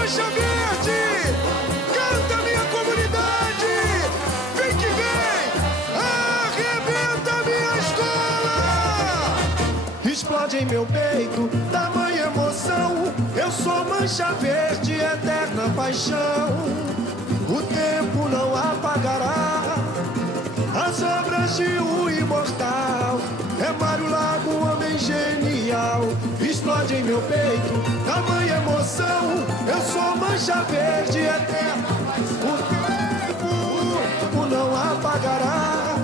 Mancha Verde, canta minha comunidade, vem que vem, arrebenta minha escola. Explode em meu peito, tamanha emoção, eu sou Mancha Verde, eterna paixão. O tempo não apagará as obras de um imortal. É Mário Lago, homem genial. Explode em meu peito, tamanha emoção, eu sou Mancha Verde eterna. O tempo não apagará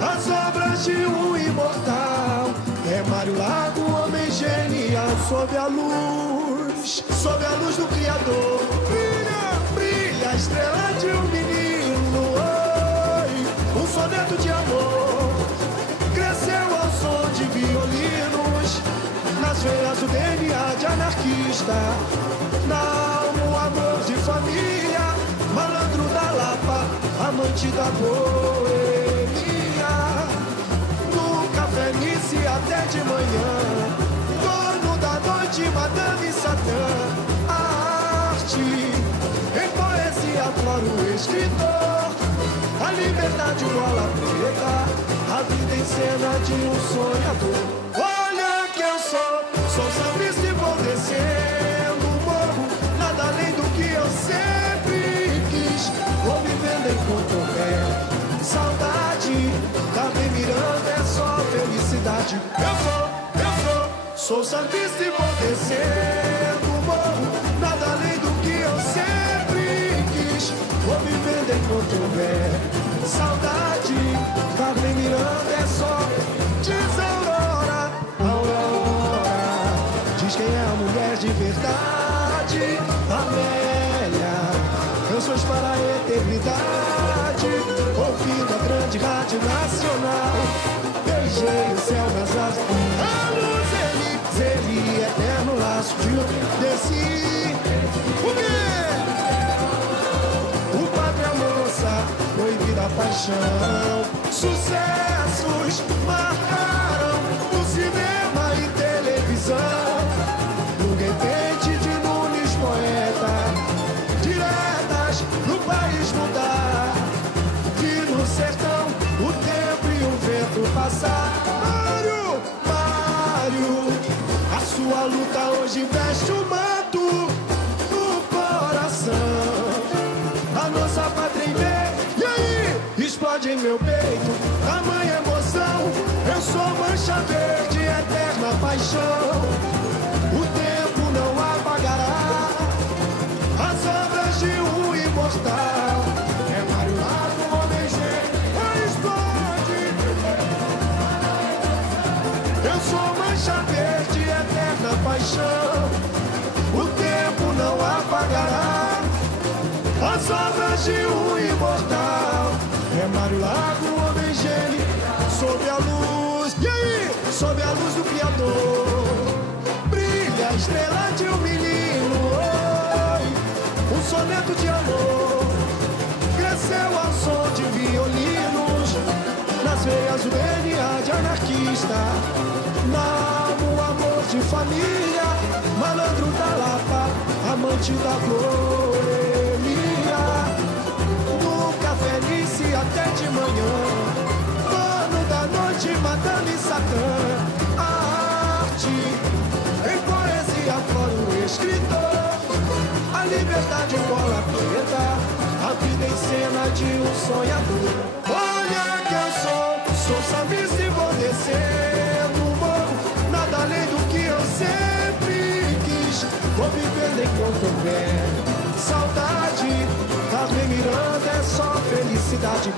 as obras de um imortal. É Mário Lago, homem genial. Sob a luz do Criador, brilha, brilha a estrela de um menino. Oi, um soneto de amor cresceu ao som de violinos, nas veias do DNA de anarquista, na alma o amor de família, malandro da Lapa, amante da boemia. No café Nice até de manhã, dono da noite, Madame Satã. A arte em poesia flora o escritor, a liberdade bola preta, a vida em cena de um sonhador. Olha que eu sou sambista e vou descendo o morro, nada além do que eu sempre quis. Vou vivendo enquanto houver saudade, Carmen Miranda é só felicidade. Sou sambista e vou descendo o morro, nada além do que eu sempre quis. Vou vivendo enquanto houver saudade, Carmen Miranda é só. Diz Aurora, Aurora, diz quem é a mulher de verdade. Amélia, canções para a eternidade, ouvindo a grande rádio nacional. Beijei o céu nas asas, a luz Zeli, eterno laço de desci. O quê? O padre, a moça, proibida a paixão. Sucessos marcaram no cinema e televisão. No repente de Nunes poeta, diretas no país mudar. Que no sertão o tempo e o vento passar. Mário, a sua luta hoje veste o manto no coração. A nossa pátria em ver, e aí? Explode em meu peito, tamanha emoção. Eu sou Mancha Verde, eterna paixão. O tempo não apagará as obras de um imortal. É Mário Lago, homem gênio, explode. Eu sou Mancha Verde, eterna paixão. O tempo não apagará as obras de um imortal. É Mário Lago, homem gênio, sob a luz, e aí? Sob a luz do Criador, brilha a estrela de um menino. Oi, um soneto de amor cresceu ao som de violinos, nas veias o DNA de anarquista, na alma o amor de família, malandro da Lapa, amante da boemia. No café Nice até de manhã, dono da noite, Madame Satã. A arte em poesia flora o escritor, a liberdade bola preta, a vida em cena de um sonhador. Olha que eu sou sambista e vou descendo o morro, nada além do que eu sempre quis. Vou vivendo enquanto houver saudade, Carmen Miranda é só felicidade.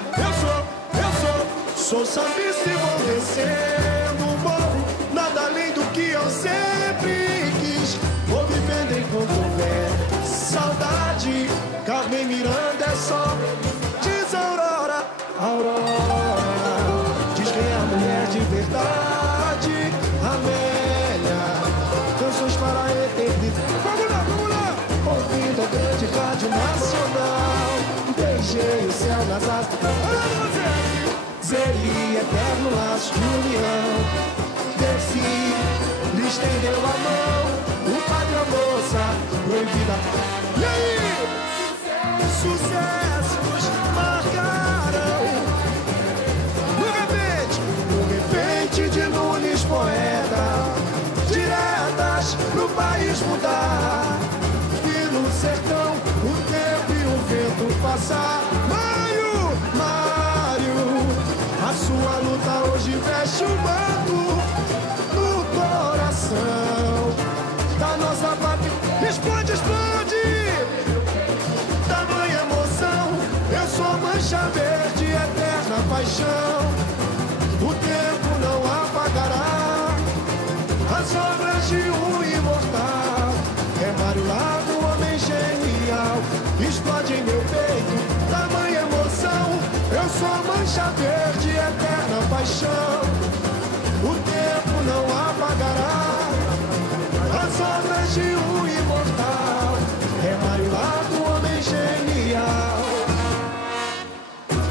Sou sambista e vou descendo o morro, nada além do que eu sempre quis. Vou vivendo enquanto houver saudade, Carmen Miranda é só. Diz Aurora, Aurora, diz quem é a mulher de verdade. Amélia, canções para a eternidade. Vamos lá, ouvindo a grande rádio nacional. Beijei o céu nas asas, Zeli, eterno laço de união. Desci, lhe estendeu a mão, o padre, a moça, proibida. E aí? Sucessos marcarão. No repente de Nunes poeta, diretas pro país mudar. E no sertão o tempo e o vento passar. Mário, a sua luta hoje veste um manto no coração da nossa pátria. Explode, explode! Tamanha emoção, eu sou mancha verde, eterna paixão. O tempo não apagará as obras de um imortal. É Mário Lago, homem genial. Explode em meu peito, tamanha emoção. Eu sou mancha verde, eterna paixão. O tempo não apagará as obras de um imortal. É Mário Lago, homem genial.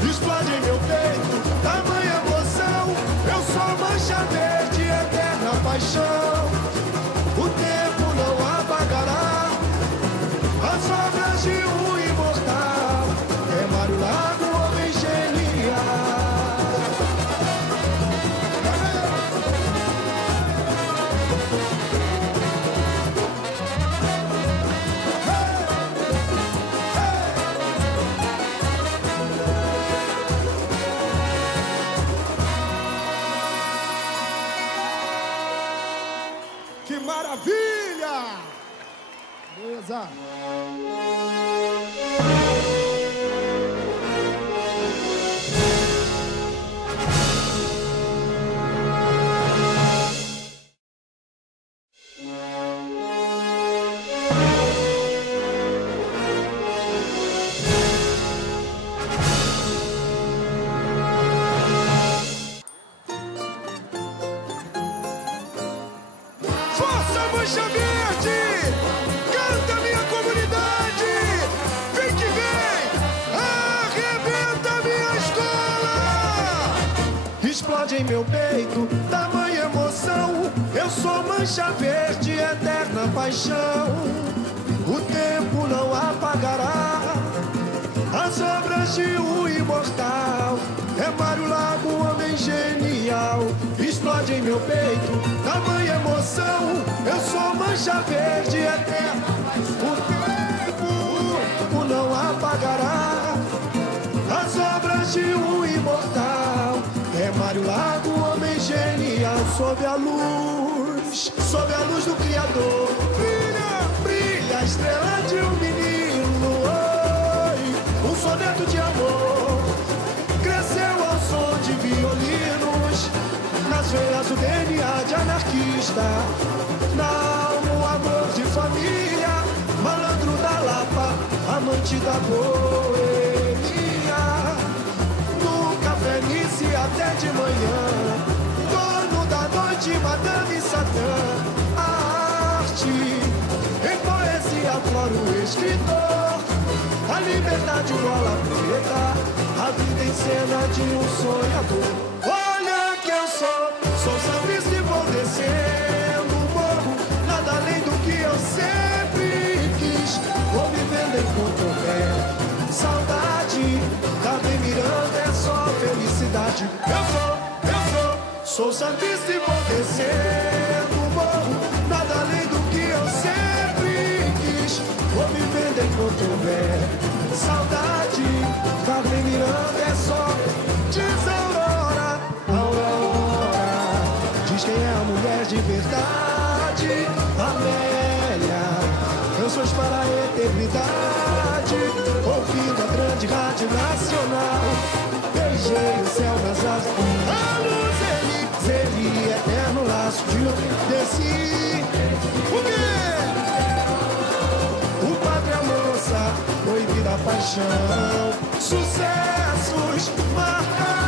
Explode em meu peito, tamanha emoção. Eu sou mancha verde, eterna paixão. O tempo não apagará as obras de um imortal. É Mário Lago, homem genial. Que maravilha! Beleza! Força, mancha verde! Canta, minha comunidade! Vem que vem! Arrebenta, minha escola! Explode em meu peito, tamanha emoção. Eu sou mancha verde, eterna paixão. O tempo não apagará as obras de um imortal. É Mário Lago, homem genial. Explode em meu peito, tamanha emoção. Eu sou mancha verde eterna. O tempo não apagará as obras de um imortal. É Mário Lago, homem genial. Sob a luz do Criador, brilha, brilha a estrela de um menino. Oi, um soneto de amor cresceu ao som de violinos. Nas veias o DNA de anarquista, na alma o amor de família. Malandro da Lapa, amante da boemia. No café Nice até de manhã, dono da noite, Madame Satã. A arte em poesia flora o escritor. A liberdade bola preta, a vida em cena de um sonhador. Olha que eu sou sambista e vou descendo o morro. Nada além do que eu sempre quis. Vou vivendo enquanto houver saudade. Carmen Miranda é só felicidade. Sou sambista e vou descendo o morro. Nada além do que eu sempre quis. Vou vivendo enquanto houver saudade. Carmen Miranda é só. Diz Aurora, Aurora. Diz quem é a mulher de verdade. Amélia, canções para a eternidade. Ouvindo a grande rádio nacional. Beijei o céu nas asas. A luz ele, eterno laço de desci. O quê? O padre, a moça, proibida a paixão. Sucessos marcados.